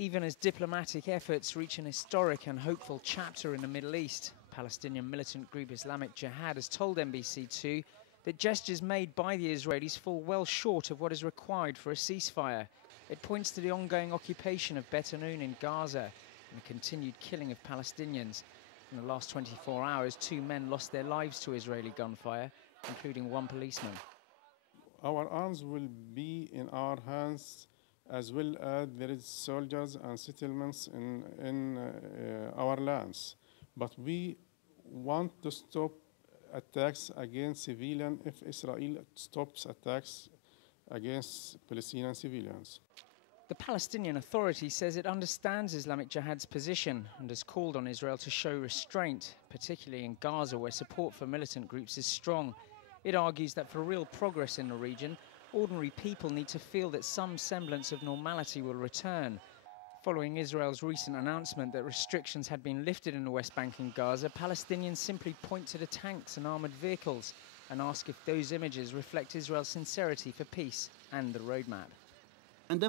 Even as diplomatic efforts reach an historic and hopeful chapter in the Middle East, Palestinian militant group Islamic Jihad has told NBC2 that gestures made by the Israelis fall well short of what is required for a ceasefire. It points to the ongoing occupation of Bet Hanoun in Gaza and the continued killing of Palestinians. In the last 24 hours, 2 men lost their lives to Israeli gunfire, including 1 policeman. Our arms will be in our hands, as well as there is soldiers and settlements in our lands. But we want to stop attacks against civilians if Israel stops attacks against Palestinian civilians. The Palestinian Authority says it understands Islamic Jihad's position and has called on Israel to show restraint, particularly in Gaza, where support for militant groups is strong. It argues that for real progress in the region, ordinary people need to feel that some semblance of normality will return. Following Israel's recent announcement that restrictions had been lifted in the West Bank and Gaza, Palestinians simply point to the tanks and armoured vehicles and ask if those images reflect Israel's sincerity for peace and the roadmap. When the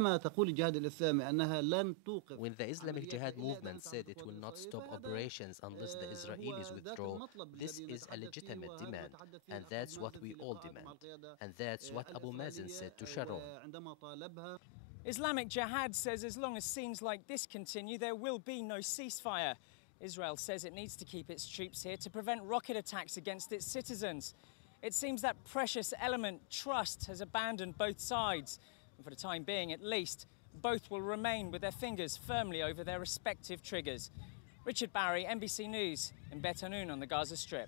Islamic Jihad movement said it will not stop operations unless the Israelis withdraw, this is a legitimate demand, and that's what we all demand. And that's what Abu Mazen said to Sharon. Islamic Jihad says as long as scenes like this continue, there will be no ceasefire. Israel says it needs to keep its troops here to prevent rocket attacks against its citizens. It seems that precious element, trust, has abandoned both sides. And for the time being, at least, both will remain with their fingers firmly over their respective triggers. Richard Barry, NBC News, in Bet Hanoun on the Gaza Strip.